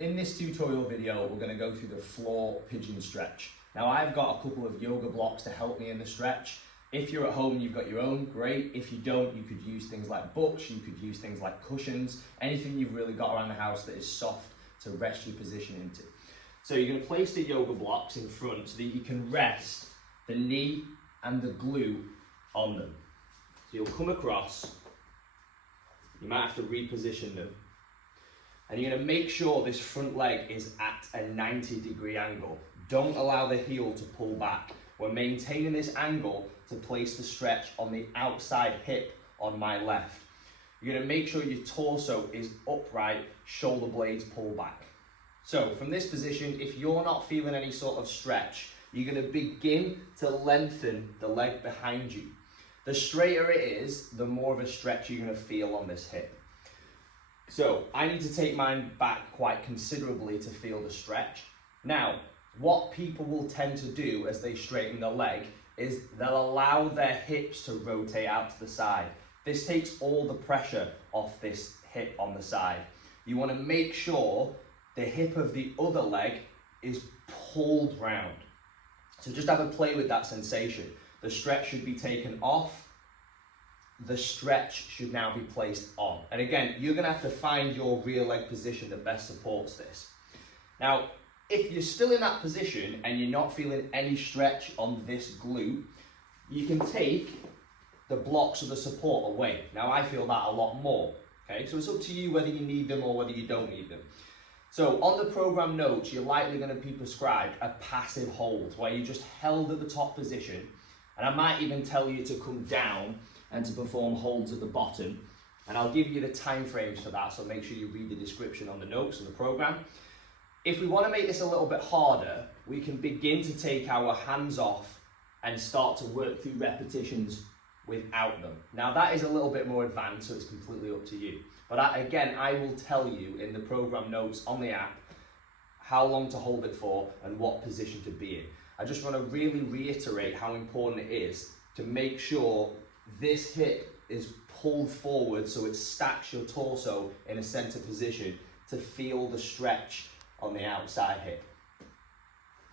In this tutorial video, we're going to go through the floor pigeon stretch. Now I've got a couple of yoga blocks to help me in the stretch. If you're at home and you've got your own, great. If you don't, you could use things like books, you could use things like cushions, anything you've really got around the house that is soft to rest your position into. So you're going to place the yoga blocks in front so that you can rest the knee and the glute on them. So you'll come across, you might have to reposition them, and you're going to make sure this front leg is at a 90-degree angle. Don't allow the heel to pull back. We're maintaining this angle to place the stretch on the outside hip on my left. You're going to make sure your torso is upright, shoulder blades pull back. So from this position, if you're not feeling any sort of stretch, you're going to begin to lengthen the leg behind you. The straighter it is, the more of a stretch you're going to feel on this hip. So I need to take mine back quite considerably to feel the stretch. Now, what people will tend to do as they straighten the leg is they'll allow their hips to rotate out to the side. This takes all the pressure off this hip on the side. You want to make sure the hip of the other leg is pulled round. So just have a play with that sensation. The stretch should be taken off. The stretch should now be placed on. And again, you're going to have to find your rear leg position that best supports this. Now, if you're still in that position and you're not feeling any stretch on this glute, you can take the blocks of the support away. Now, I feel that a lot more. Okay, so it's up to you whether you need them or whether you don't need them. So on the program notes, you're likely going to be prescribed a passive hold where you're just held at the top position. And I might even tell you to come down and to perform holds at the bottom. And I'll give you the time frames for that, so make sure you read the description on the notes of the program. If we want to make this a little bit harder, we can begin to take our hands off and start to work through repetitions without them. Now that is a little bit more advanced, so it's completely up to you. But I will tell you in the program notes on the app how long to hold it for and what position to be in. I just want to really reiterate how important it is to make sure this hip is pulled forward so it stacks your torso in a center position to feel the stretch on the outside hip.